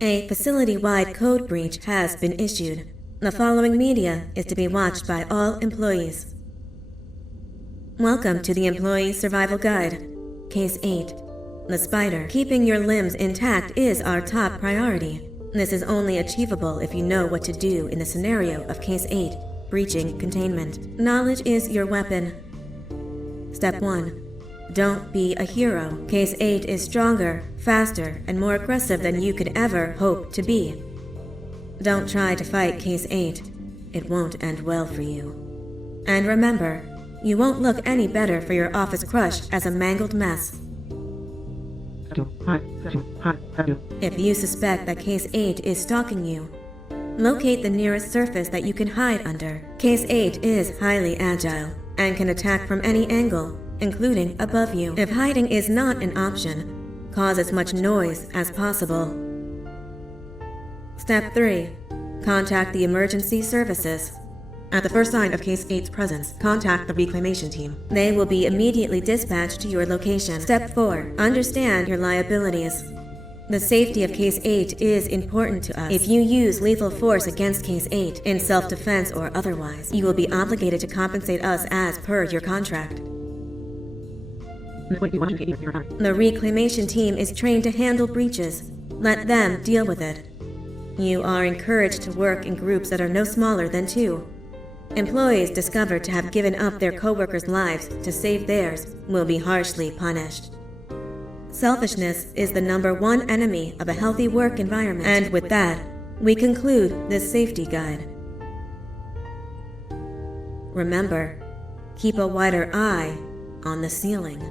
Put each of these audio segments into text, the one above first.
A facility-wide code breach has been issued. The following media is to be watched by all employees. Welcome to the Employee Survival Guide. Case 8. The spider. Keeping your limbs intact is our top priority. This is only achievable if you know what to do in the scenario of Case 8, breaching containment. Knowledge is your weapon. Step 1. Don't be a hero. Case 8 is stronger, faster, and more aggressive than you could ever hope to be. Don't try to fight Case 8. It won't end well for you. And remember, you won't look any better for your office crush as a mangled mess. If you suspect that Case 8 is stalking you, locate the nearest surface that you can hide under. Case 8 is highly agile and can attack from any angle, including above you. If hiding is not an option, cause as much noise as possible. Step 3. Contact the emergency services. At the first sign of Case 8's presence, contact the reclamation team. They will be immediately dispatched to your location. Step 4. Understand your liabilities. The safety of Case 8 is important to us. If you use lethal force against Case 8, in self-defense or otherwise, you will be obligated to compensate us as per your contract. The reclamation team is trained to handle breaches. Let them deal with it. You are encouraged to work in groups that are no smaller than 2. Employees discovered to have given up their coworkers' lives to save theirs will be harshly punished. Selfishness is the #1 enemy of a healthy work environment. And with that, we conclude this safety guide. Remember, keep a wider eye on the ceiling.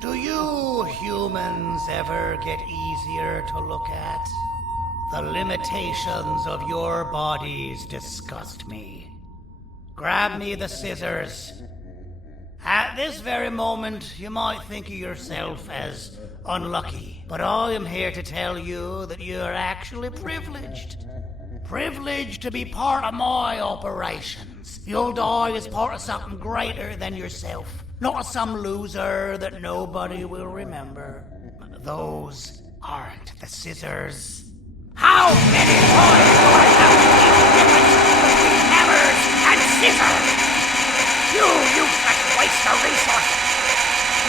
Do you humans ever get easier to look at? The limitations of your bodies disgust me. Grab me the scissors. At this very moment, you might think of yourself as unlucky, but I am here to tell you that you are actually privileged. Privileged to be part of my operations. You'll die as part of something greater than yourself. Not as some loser that nobody will remember. Those aren't the scissors. How many times do I have to teach the difference between hammers and scissors? You useless waste of resources.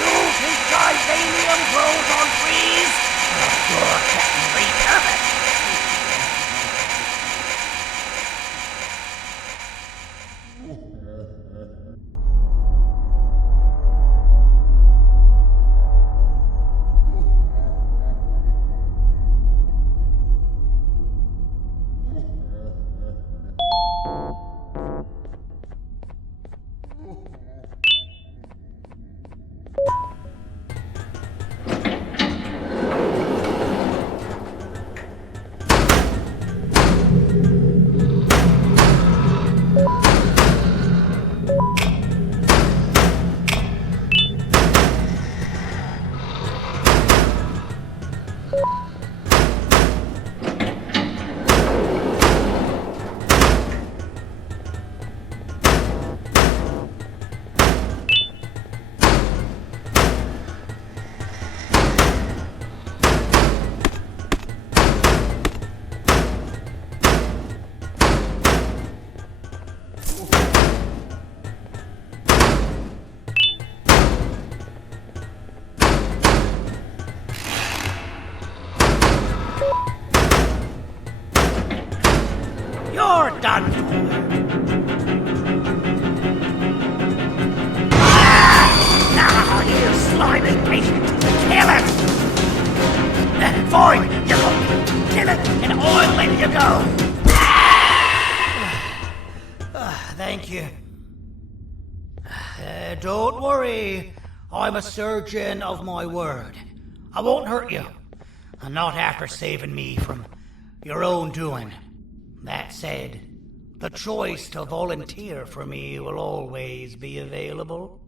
You think titanium grows on trees? You're getting repurposed. You're done for. Now, you slimy patient, kill it! Fine, you go. Kill it, and I'll let you go. Thank you. Don't worry. I'm a surgeon of my word. I won't hurt you. And not after saving me from your own doing. That said, the choice to volunteer for me will always be available.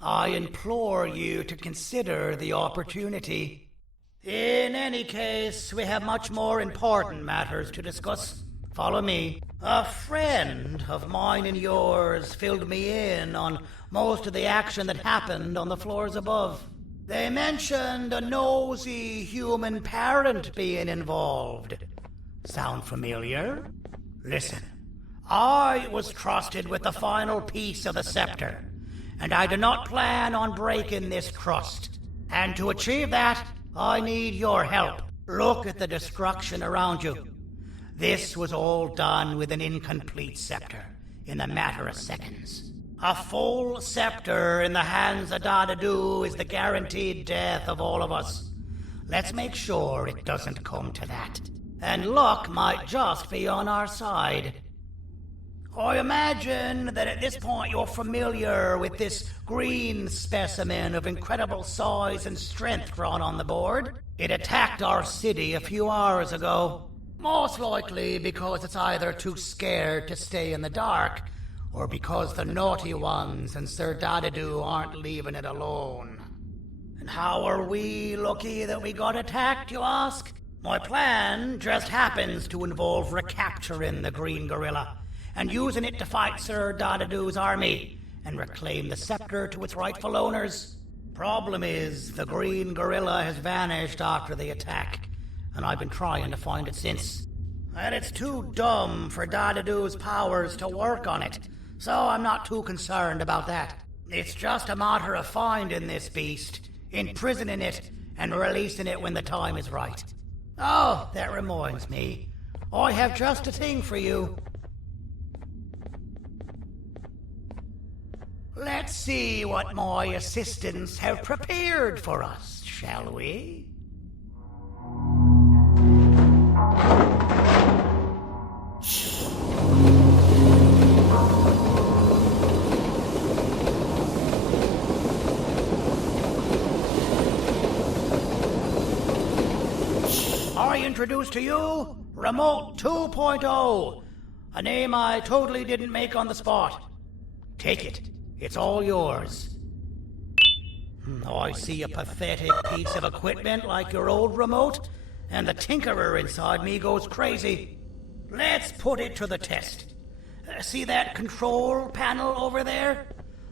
I implore you to consider the opportunity. In any case, we have much more important matters to discuss. Follow me. A friend of mine and yours filled me in on most of the action that happened on the floors above. They mentioned a nosy human parent being involved. Sound familiar? Listen, I was trusted with the final piece of the scepter, and I do not plan on breaking this trust. And to achieve that, I need your help. Look at the destruction around you. This was all done with an incomplete scepter, in a matter of seconds. A full scepter in the hands of Dadadu is the guaranteed death of all of us. Let's make sure it doesn't come to that. And luck might just be on our side. I imagine that at this point you're familiar with this green specimen of incredible size and strength drawn on the board. It attacked our city a few hours ago. Most likely because it's either too scared to stay in the dark, or because the naughty ones and Sir Dadadu aren't leaving it alone. And how are we lucky that we got attacked, you ask? My plan just happens to involve recapturing the green gorilla and using it to fight Sir Dadadu's army and reclaim the scepter to its rightful owners. Problem is, the green gorilla has vanished after the attack, and I've been trying to find it since. And it's too dumb for Dadadu's powers to work on it, so I'm not too concerned about that. It's just a matter of finding this beast, imprisoning it, and releasing it when the time is right. Oh, that reminds me. I have just a thing for you. Let's see what my assistants have prepared for us, shall we? I introduce to you Remote 2.0, a name I totally didn't make on the spot. Take it. It's all yours. I see a pathetic piece of equipment like your old remote, and the tinkerer inside me goes crazy. Let's put it to the test. See that control panel over there?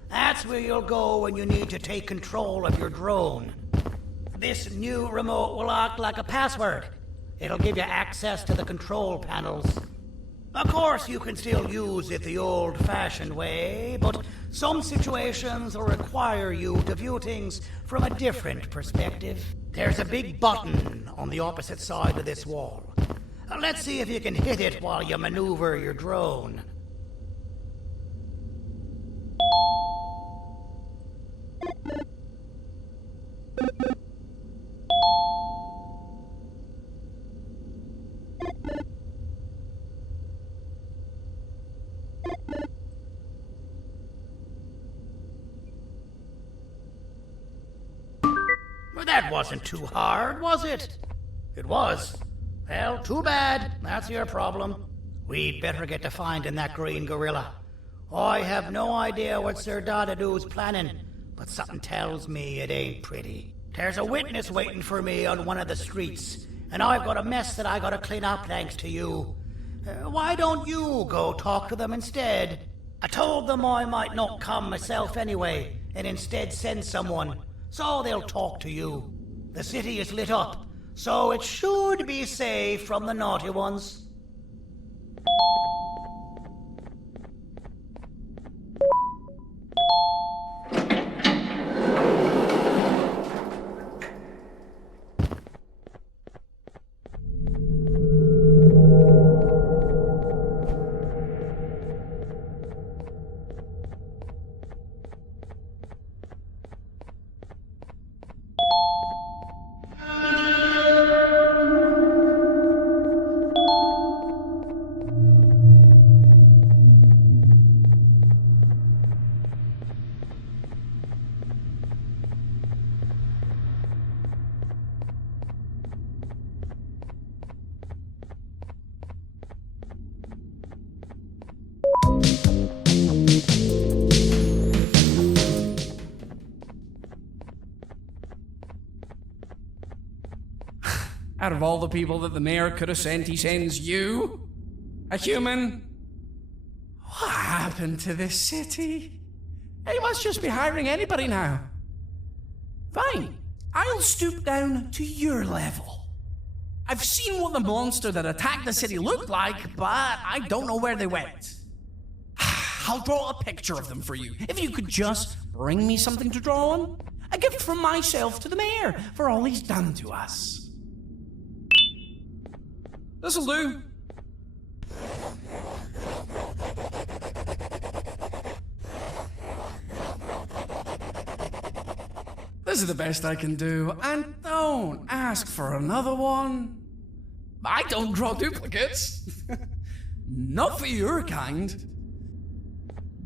That's where you'll go when you need to take control of your drone. This new remote will act like a password. It'll give you access to the control panels. Of course, you can still use it the old-fashioned way, but some situations will require you to view things from a different perspective. There's a big button on the opposite side of this wall. Let's see if you can hit it while you maneuver your drone. Well, that wasn't too hard, was it? It was. Well, too bad. That's your problem. We'd better get to finding that green gorilla. I have no idea what Sir Dadadoo's planning, but something tells me it ain't pretty. There's a witness waiting for me on one of the streets, and I've got a mess that I gotta clean up thanks to you. Why don't you go talk to them instead? I told them I might not come myself anyway, and instead send someone, so they'll talk to you. The city is lit up, so it should be safe from the naughty ones. Out of all the people that the mayor could have sent, he sends you? A human? What happened to this city? He must just be hiring anybody now. Fine, I'll stoop down to your level. I've seen what the monster that attacked the city looked like, but I don't know where they went. I'll draw a picture of them for you, if you could just bring me something to draw on. A gift from myself to the mayor for all he's done to us. This'll do. This is the best I can do, and don't ask for another one. I don't draw duplicates. Not for your kind.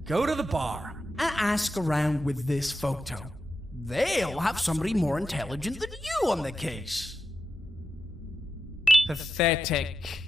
Go to the bar and ask around with this photo. They'll have somebody more intelligent than you on the case. Pathetic.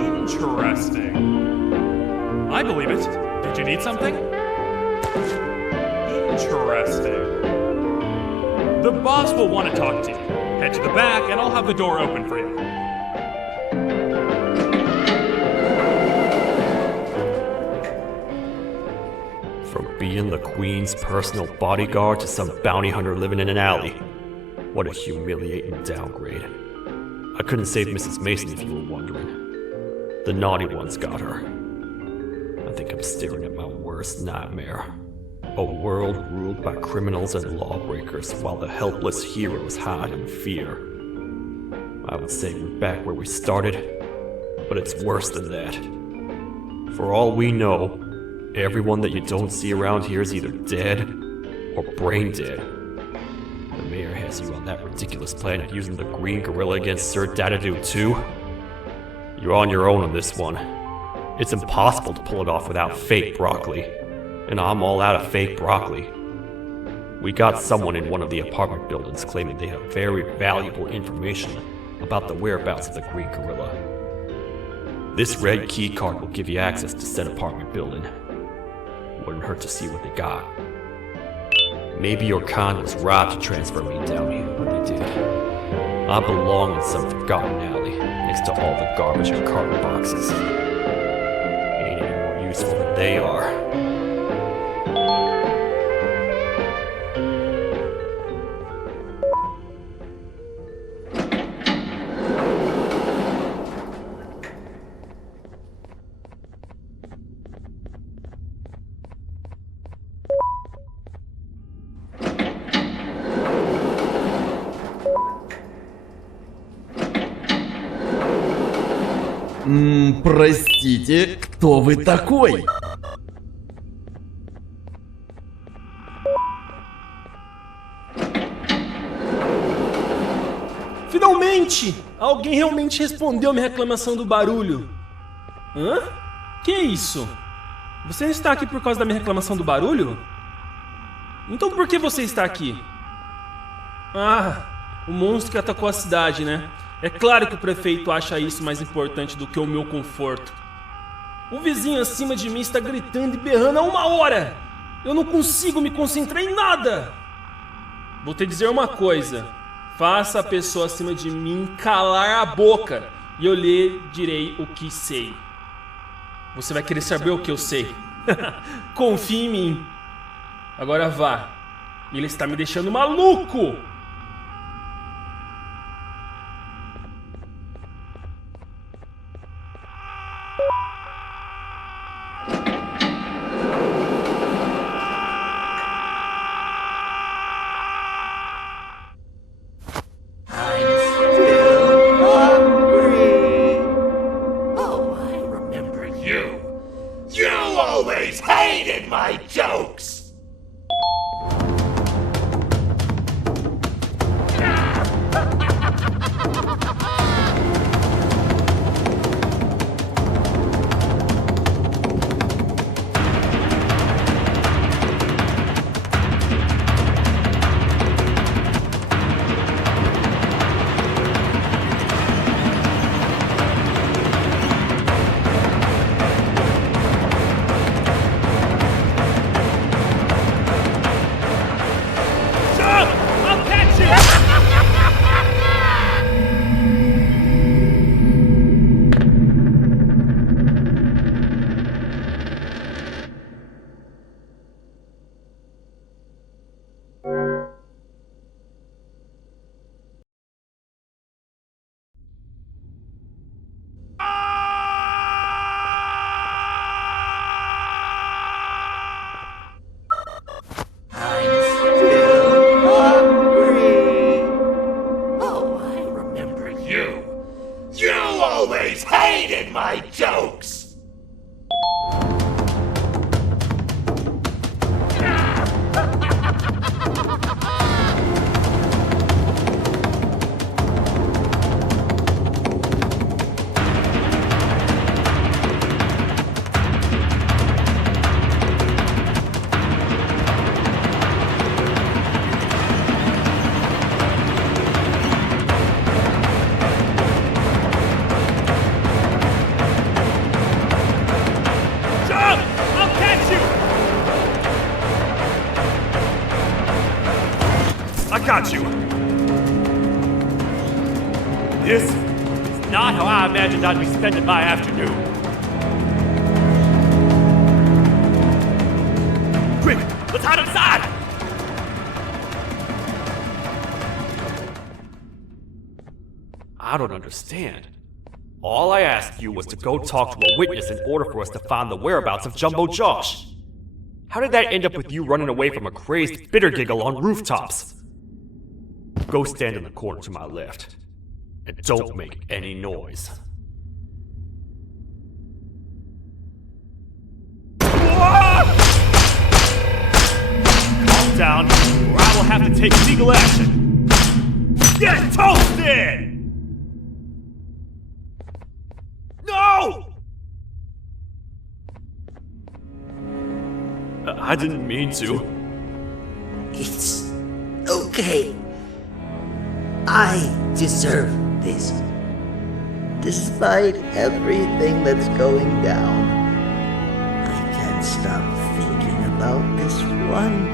Interesting. I believe it. Did you need something? Interesting. The boss will want to talk to you. Head to the back and I'll have the door open for you. From being the Queen's personal bodyguard to some bounty hunter living in an alley. What a humiliating downgrade. I couldn't save Mrs. Mason if you were wondering. The naughty ones got her. I think I'm staring at my worst nightmare. A world ruled by criminals and lawbreakers while the helpless heroes hide in fear. I would say we're back where we started, but it's worse than that. For all we know, everyone that you don't see around here is either dead or brain dead. The mayor has you on that ridiculous plan of using the green gorilla against Sir Dadadoo too. You're on your own on this one. It's impossible to pull it off without fake broccoli. And I'm all out of fake broccoli. We got someone in one of the apartment buildings claiming they have very valuable information about the whereabouts of the green gorilla. This red key card will give you access to said apartment building. Wouldn't hurt to see what they got. Maybe your con was right to transfer me down here when they did. I belong in some forgotten alley next to all the garbage and carton boxes. Ain't any more useful than they are. Простите, кто вы такой? Finalmente! Alguém realmente respondeu minha reclamação do barulho. Hã? Que isso? Você está aqui por causa da minha reclamação do barulho? Então por que você está aqui? Ah, o monstro que atacou a cidade, né? É claro que o prefeito acha isso mais importante do que o meu conforto. O vizinho acima de mim está gritando e berrando há 1 hora! Eu não consigo me concentrar em nada! Vou te dizer uma coisa. Faça a pessoa acima de mim calar a boca e eu lhe direi o que sei. Você vai querer saber o que eu sei. Confie em mim. Agora vá. Ele está me deixando maluco! got you! This is not how I imagined I'd be spending my afternoon. Quick, let's hide inside! I don't understand. All I asked you was to go talk to a witness in order for us to find the whereabouts of Jumbo Josh. How did that end up with you running away from a crazed bitter giggle on rooftops? Go stand in the corner to my left. And don't make any noise. Calm down, or I will have to take legal action. Get toasted! No! I didn't mean to. It's okay. I deserve this. Despite everything that's going down, I can't stop thinking about this one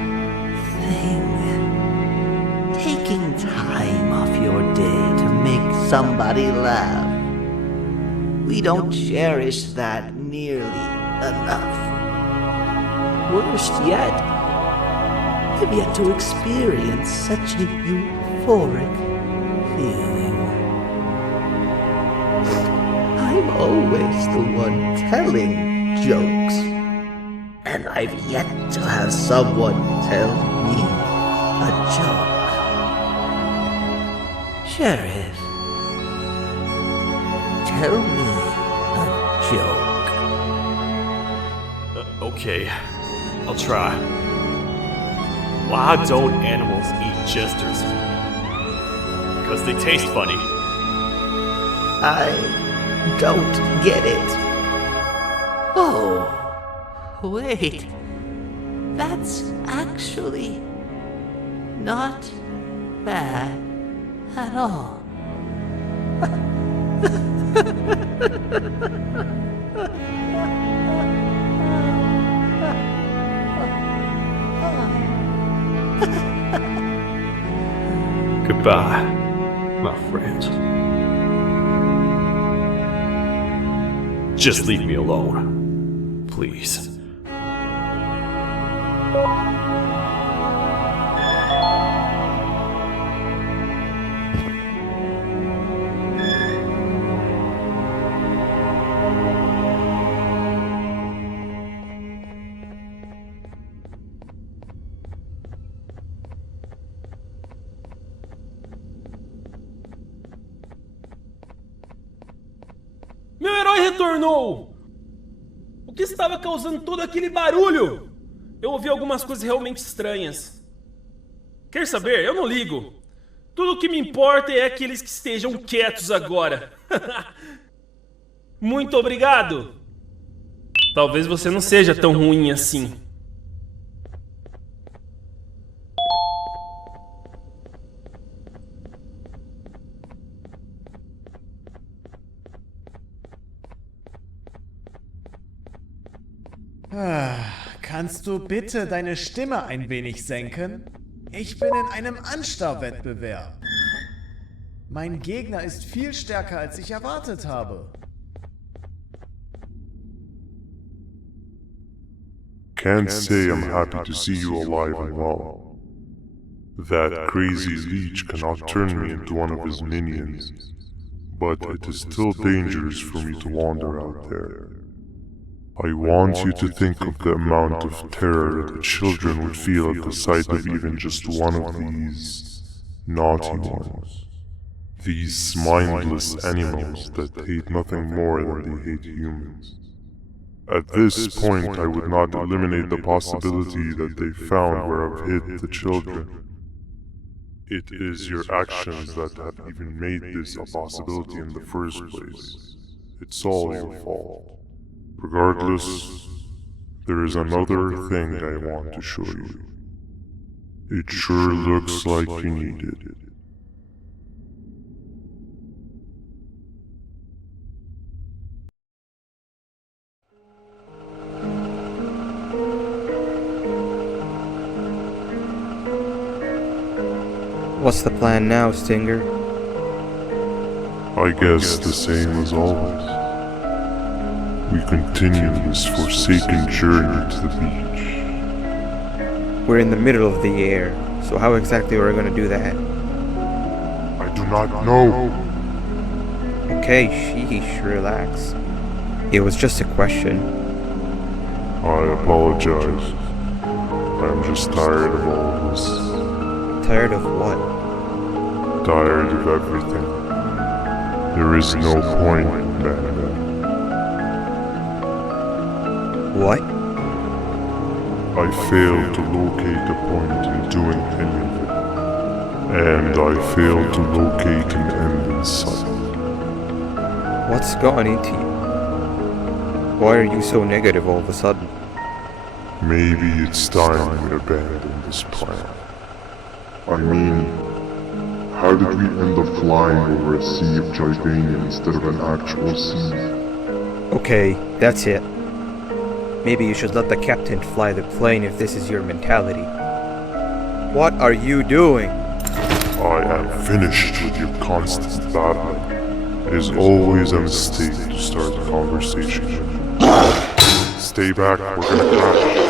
thing. Taking time off your day to make somebody laugh. We don't cherish that nearly enough. Worst yet, I've yet to experience such a euphoric feeling. I'm always the one telling jokes, and I've yet to have someone tell me a joke. Sheriff, tell me a joke. Okay, I'll try. Why don't animals eat jesters? Because they taste funny. I don't get it. Oh, wait. That's actually not bad at all. Goodbye, my friend. Just leave me alone, please. Meu herói retornou! O que estava causando todo aquele barulho? Eu ouvi algumas coisas realmente estranhas. Quer saber? Eu não ligo. Tudo o que me importa é aqueles que estejam quietos agora. Muito obrigado! Talvez você não seja tão ruim assim. Kannst du bitte deine Stimme ein wenig senken? Ich bin in einem Anstarrwettbewerb. Mein Gegner ist viel stärker, als ich erwartet habe. Can't say I'm happy to see you alive and well. That crazy leech cannot turn me into one of his minions, but it is still dangerous for me to wander out there. I want you to think of the amount of terror that the children would feel at the sight of even just one of these naughty ones. These mindless animals that hate nothing more than they hate humans. At this point, I would not eliminate the possibility that they found where I've hid the children. It is your actions that have even made this a possibility in the first place. It's all your fault. Regardless, there is another thing I want to show you. It sure looks like you need it. What's the plan now, Stinger? I guess the same as always. We continue this forsaken journey to the beach. We're in the middle of the air, so how exactly are we gonna do that? I do not know. Okay, sheesh, relax. It was just a question. I apologize. I'm just tired of all of this. Tired of what? Tired of everything. There is no point, Banban. What? I failed to locate a point in doing any of it. And I failed to locate an end in sight. What's gone into you? Why are you so negative all of a sudden? Maybe it's time we abandon this plan. I mean, how did we end up flying over a sea of Jivania instead of an actual sea? Okay, that's it. Maybe you should let the captain fly the plane if this is your mentality. What are you doing? I am finished with your constant battling. It is always a mistake to start a conversation. Stay back, we're gonna crash.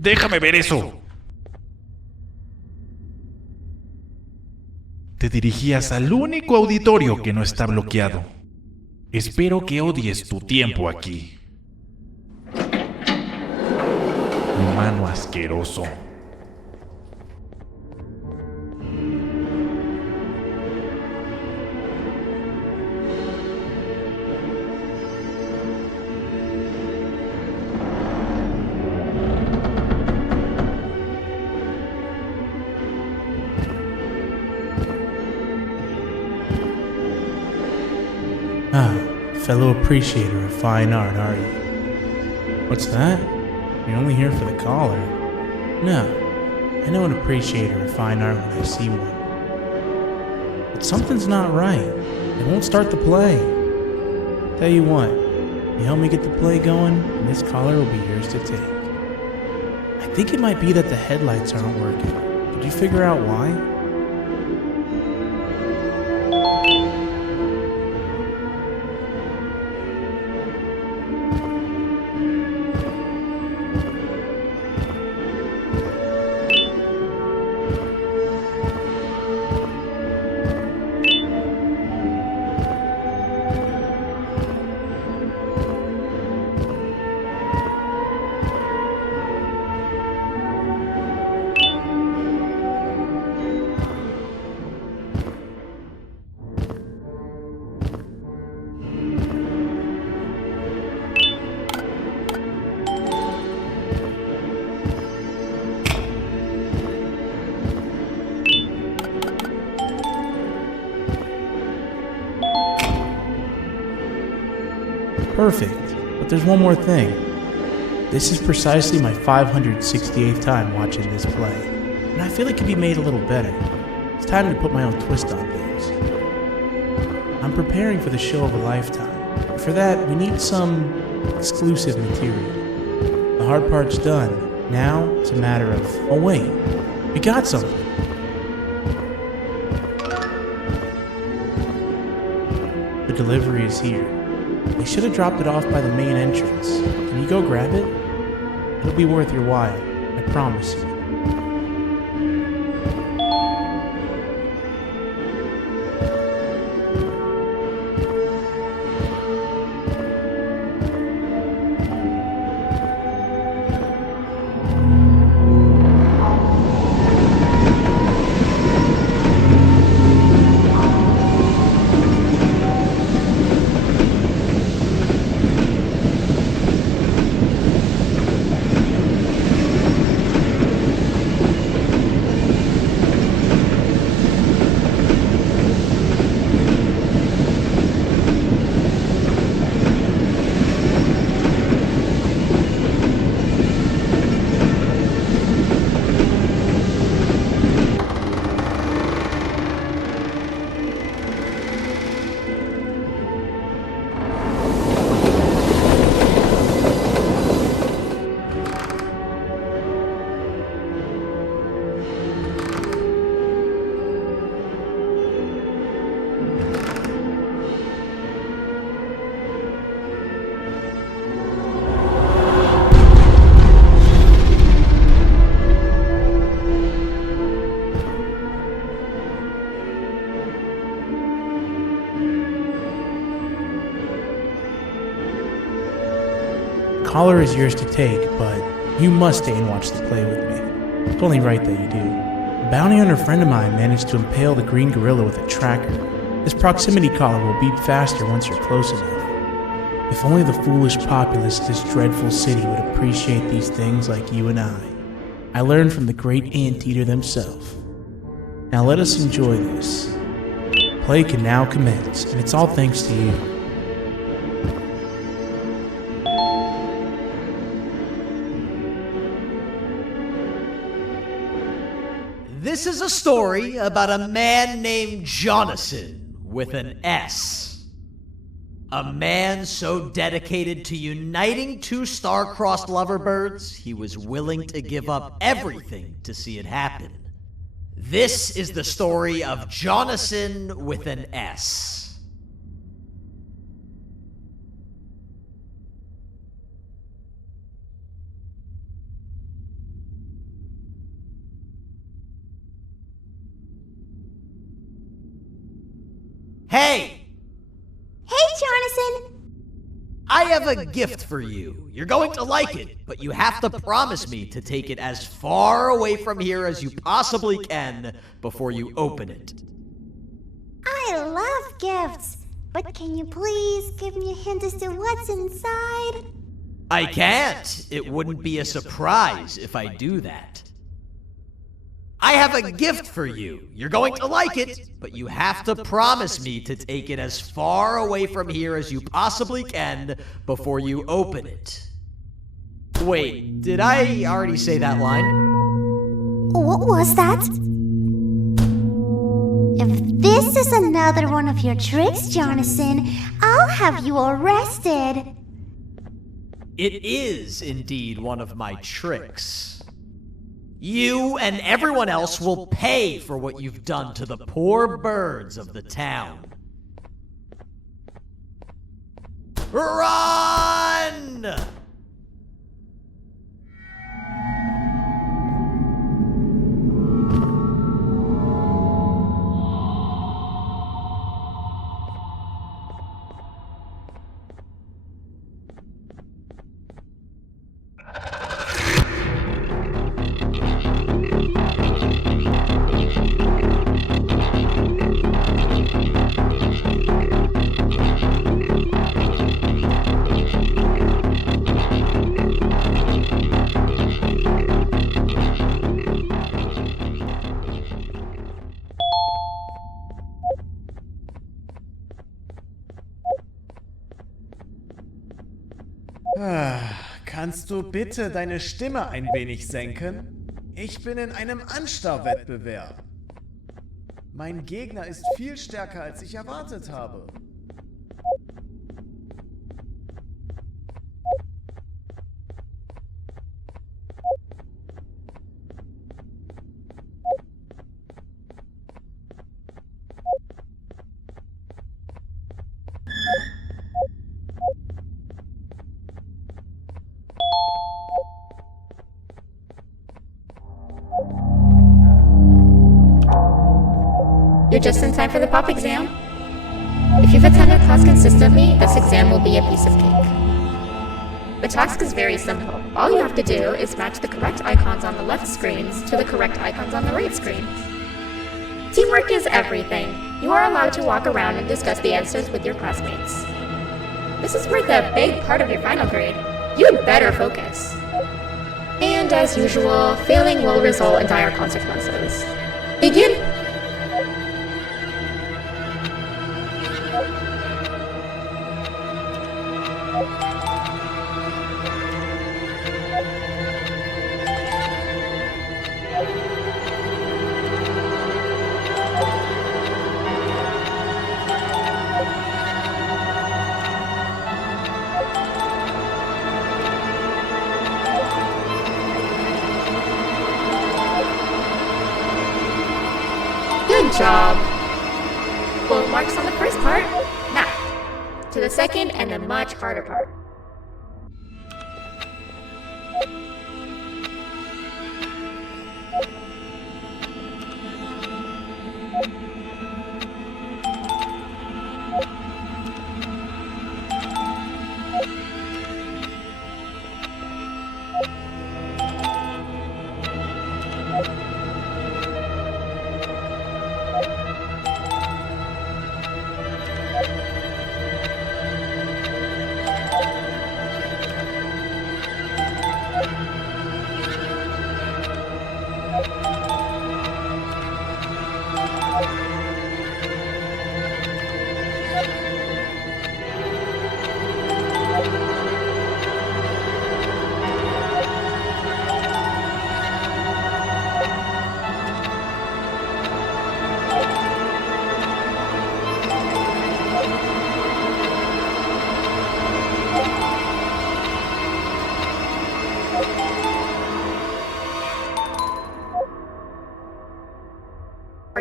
Déjame ver eso. Te dirigías al único auditorio que no está bloqueado. Espero que odies tu tiempo aquí. Humano asqueroso. Fellow appreciator of fine art, are you? What's that? You're only here for the collar. No, I know an appreciator of fine art when I see one. But something's not right. It won't start the play. Tell you what, you help me get the play going, and this collar will be yours to take. I think it might be that the headlights aren't working. Did you figure out why? Perfect, but there's one more thing. This is precisely my 568th time watching this play, and I feel it could be made a little better. It's time to put my own twist on things. I'm preparing for the show of a lifetime. For that, we need some exclusive material. The hard part's done. Now, it's a matter of, oh wait, we got something. The delivery is here. They should have dropped it off by the main entrance. Can you go grab it? It'll be worth your while, I promise you. collar is yours to take, but you must stay and watch the play with me. It's only right that you do. A bounty hunter friend of mine managed to impale the green gorilla with a tracker. This proximity collar will beep faster once you're close enough. If only the foolish populace of this dreadful city would appreciate these things like you and I. I learned from the great anteater themselves. Now let us enjoy this. Play can now commence, and it's all thanks to you. This is a story about a man named Jonathan with an S. A man so dedicated to uniting two star-crossed loverbirds, he was willing to give up everything to see it happen. This is the story of Jonathan with an S. Hey! Hey, Jonathan! I have a gift for you. You're going to like it, but you have to promise me to take it as far away from here as you possibly can before you open it. I love gifts, but can you please give me a hint as to what's inside? I can't. It wouldn't be a surprise if I do that. I have a gift for you. You're going to like it, but you have to promise me to take it as far away from here as you possibly can before you open it. Wait, did I already say that line? What was that? If this is another one of your tricks, Jonathan, I'll have you arrested. It is indeed one of my tricks. You and everyone else will pay for what you've done to the poor birds of the town. Run! Kannst du bitte deine Stimme ein wenig senken? Ich bin in einem Anstarrwettbewerb. Mein Gegner ist viel stärker, als ich erwartet habe. You're just in time for the pop exam. If you've attended class consistently, this exam will be a piece of cake. The task is very simple. All you have to do is match the correct icons on the left screens to the correct icons on the right screens. Teamwork is everything. You are allowed to walk around and discuss the answers with your classmates. This is worth a big part of your final grade. You'd better focus. And as usual, failing will result in dire consequences. Begin! Good job! Full marks on the first part. Now, to the second and the much harder part.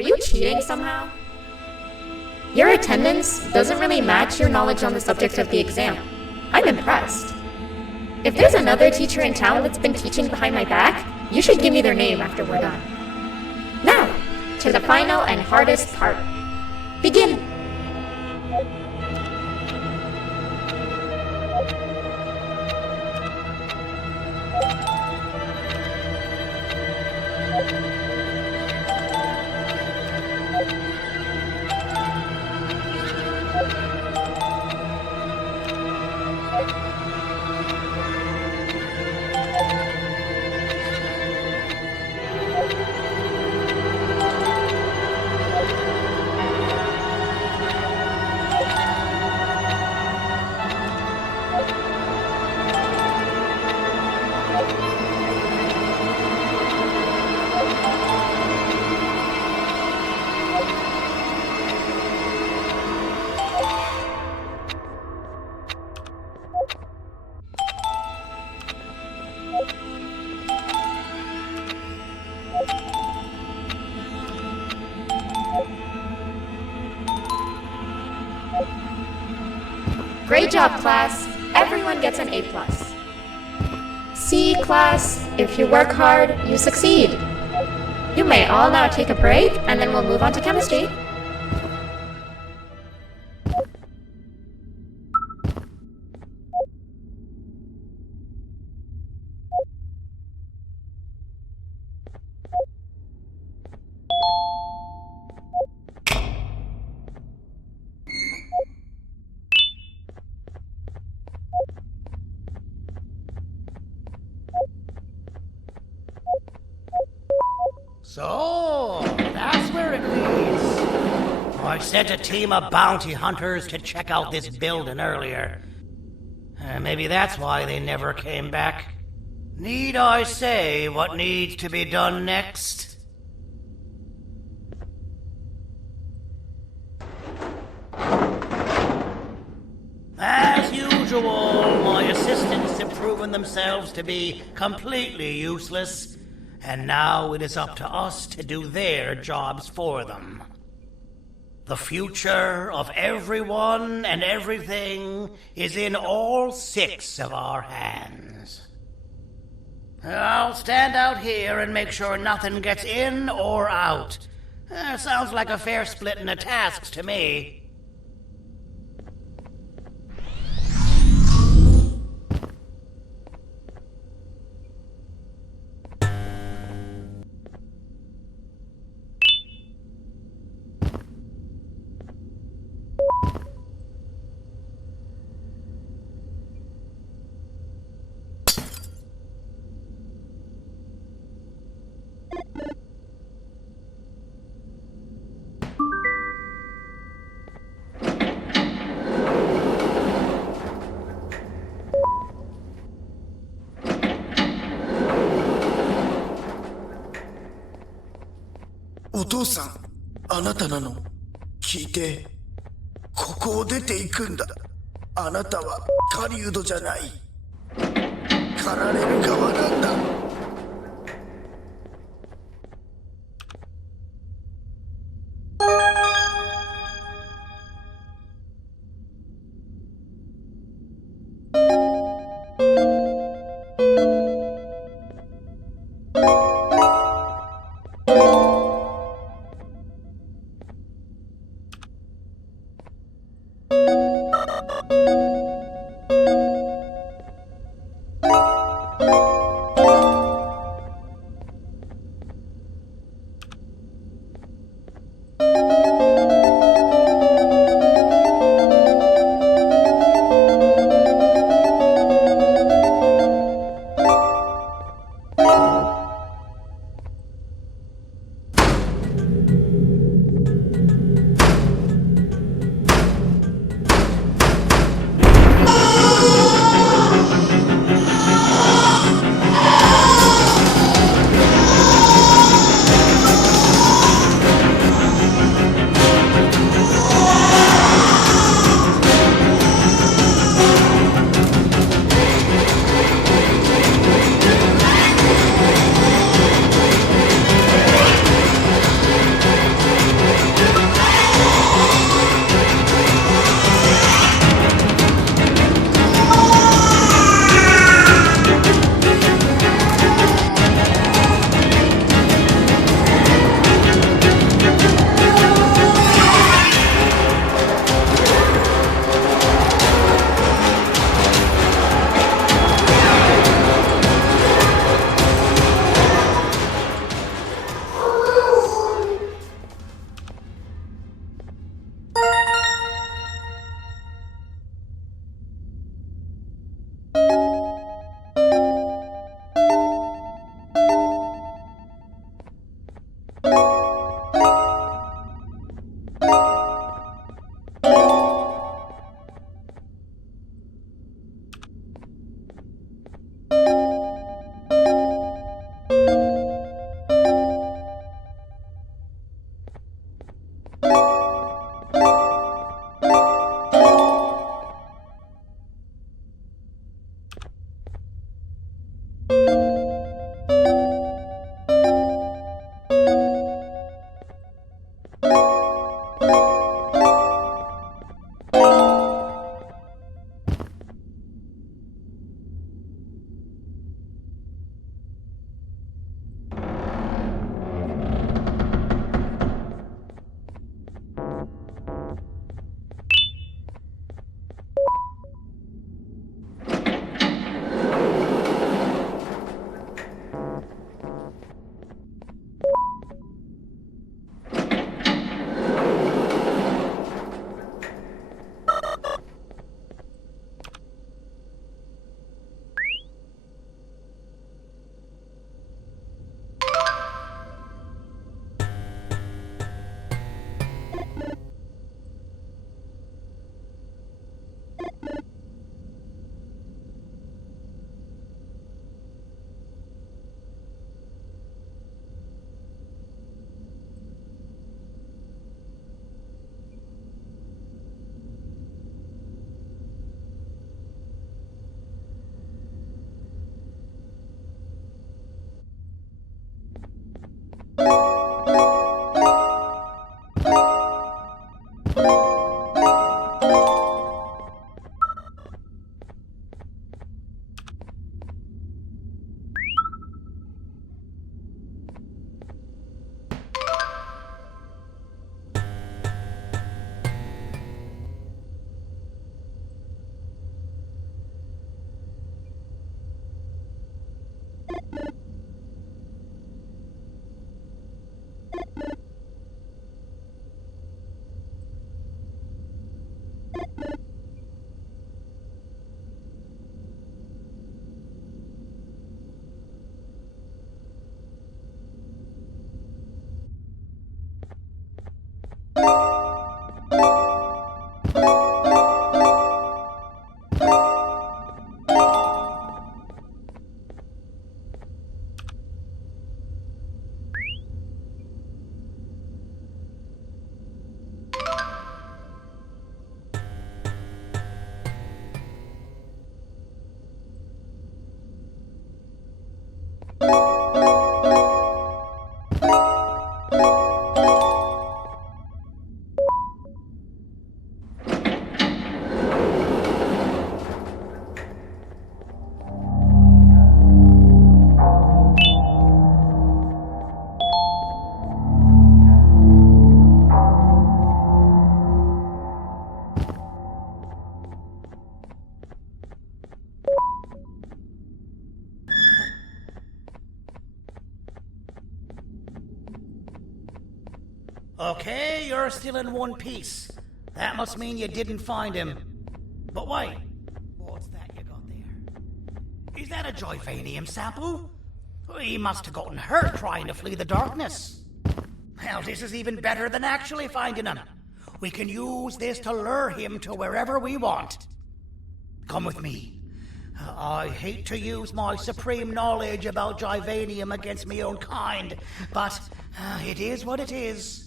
you cheating somehow? Your attendance doesn't really match your knowledge on the subject of the exam. I'm impressed. If there's another teacher in town that's been teaching behind my back, you should give me their name after we're done. Now, to the final and hardest part. Begin! Great job, class. Everyone gets an A+. See, class, if you work hard, you succeed. You may all now take a break, and then we'll move on to chemistry. So, that's where it leads. I sent a team of bounty hunters to check out this building earlier. Maybe that's why they never came back. Need I say what needs to be done next? As usual, my assistants have proven themselves to be completely useless. And now it is up to us to do their jobs for them. The future of everyone and everything is in all 6 of our hands. I'll stand out here and make sure nothing gets in or out. Sounds like a fair splitting of tasks to me.お父さん、あなたなの？聞いて、ここを出ていくんだ。あなたは狩人じゃない。狩られる側なんだ。Okay, you're still in one piece. That must mean you didn't find him. But wait, what's that you got there? Is that a Joyvanium sample? He must have gotten hurt trying to flee the darkness. Well, this is even better than actually finding him. We can use this to lure him to wherever we want. Come with me. I hate to use my supreme knowledge about Joyvanium against my own kind, but it is what it is.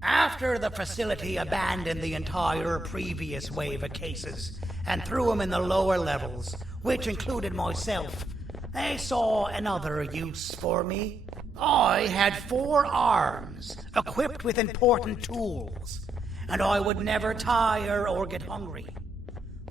After the facility abandoned the entire previous wave of cases and threw them in the lower levels, which included myself, they saw another use for me. I had 4 arms, equipped with important tools, and I would never tire or get hungry.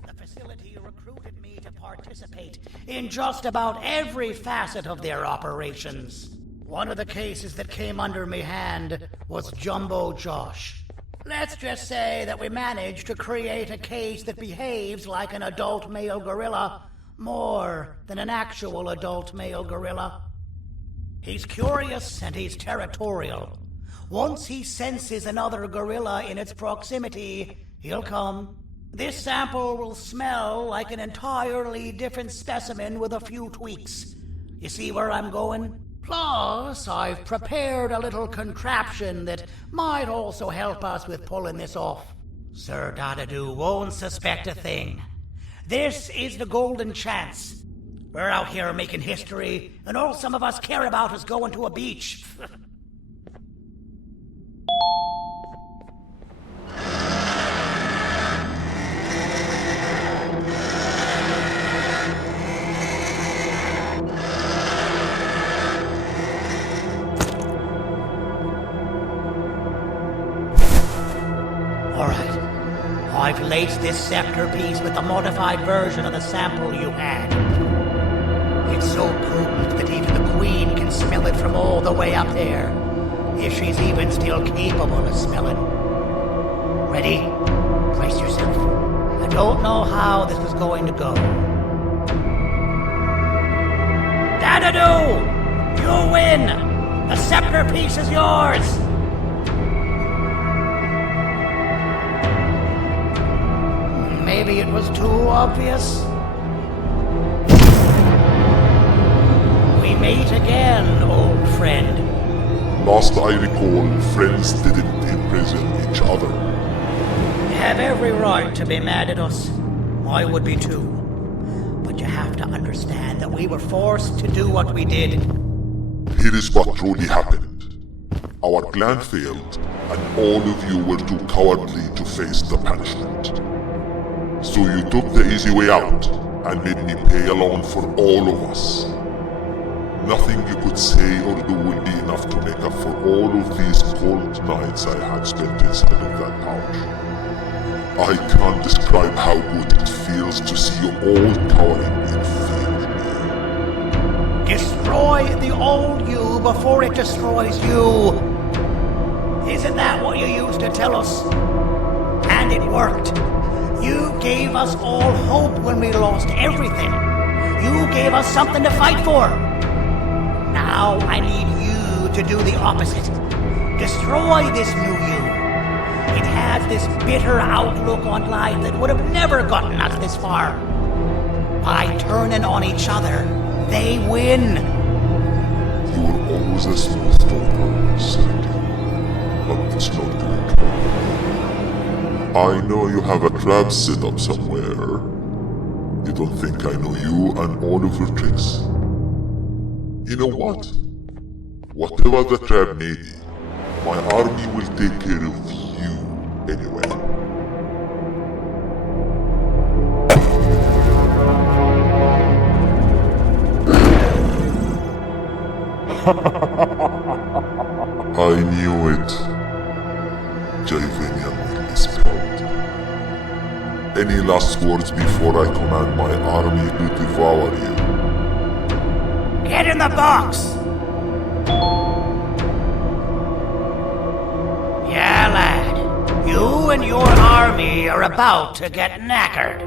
The facility recruited me to participate in just about every facet of their operations. One of the cases that came under me hand was Jumbo Josh. Let's just say that we managed to create a case that behaves like an adult male gorilla, more than an actual adult male gorilla. He's curious and he's territorial. Once he senses another gorilla in its proximity, he'll come. This sample will smell like an entirely different specimen with a few tweaks. You see where I'm going? Plus, I've prepared a little contraption that might also help us with pulling this off. Sir Dadadoo won't suspect a thing. This is the golden chance. We're out here making history, and all some of us care about is going to a beach. Alright. I've laced this scepter piece with the modified version of the sample you had. It's so potent that even the Queen can smell it from all the way up there. If she's even still capable of smelling. Ready? Brace yourself. I don't know how this is going to go. Dadadoo! You win! The scepter piece is yours! Maybe it was too obvious. We meet again, old friend. Last I recall, friends didn't imprison each other. You have every right to be mad at us. I would be too. But you have to understand that we were forced to do what we did. Here is what truly happened. Our plan failed, and all of you were too cowardly to face the punishment. So you took the easy way out, and made me pay along for all of us. Nothing you could say or do will be enough to make up for all of these cold nights I had spent inside of that pouch. I can't describe how good it feels to see you all cowering in fear. Destroy the old you before it destroys you. Isn't that what you used to tell us? And it worked. You gave us all hope when we lost everything. You gave us something to fight for. Now I need you to do the opposite. Destroy this new you. It has this bitter outlook on life that would have never gotten us this far. By turning on each other, they win. You were always a small stalker, Sandy. But it's not going to work. I know you have a trap set up somewhere. You don't think I know you and all of your tricks? You know what? Whatever the trap may be, my army will take care of you anyway. I knew it. Joyvanium will be spelled. Any last words before I command my army to devour you? Get in the box! Yeah, lad. You and your army are about to get knackered.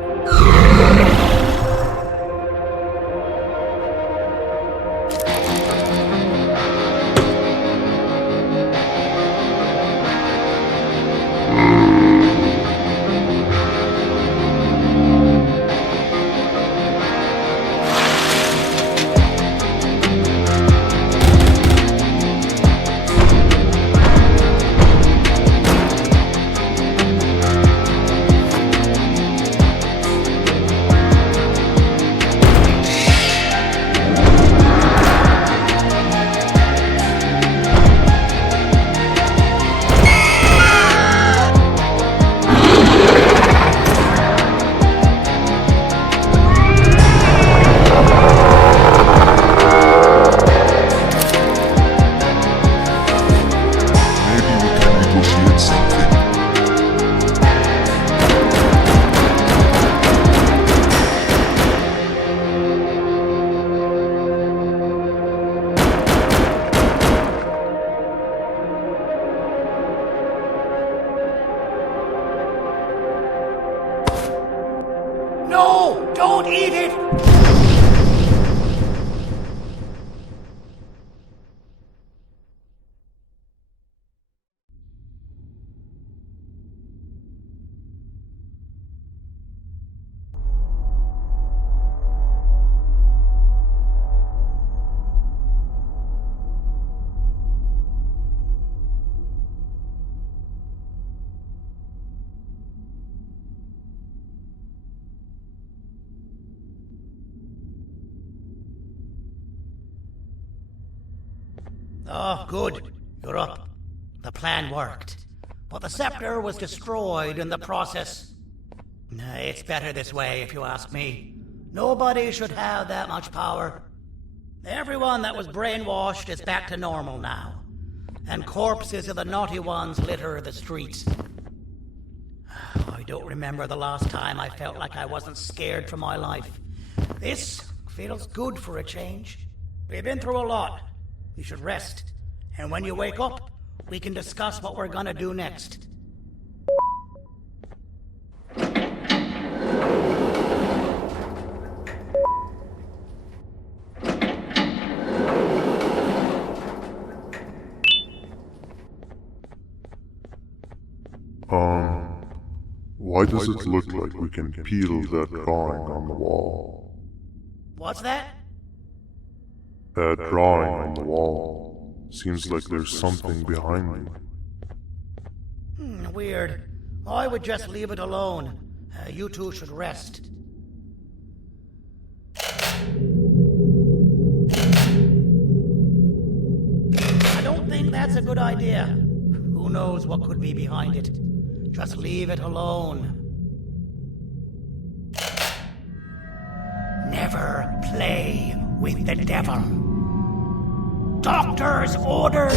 Eat it! Oh, good. You're up. The plan worked. But the scepter was destroyed in the process. It's better this way, if you ask me. Nobody should have that much power. Everyone that was brainwashed is back to normal now. And corpses of the naughty ones litter the streets. I don't remember the last time I felt like I wasn't scared for my life. This feels good for a change. We've been through a lot. You should rest. And when you wake up, we can discuss what we're gonna do next. Why does it look like we can peel that drawing on the wall? What's that? That drawing on the wall. Seems like there's something behind it. Weird. I would just leave it alone. You two should rest. I don't think that's a good idea. Who knows what could be behind it? Just leave it alone. Never play with the devil. Doctor's orders!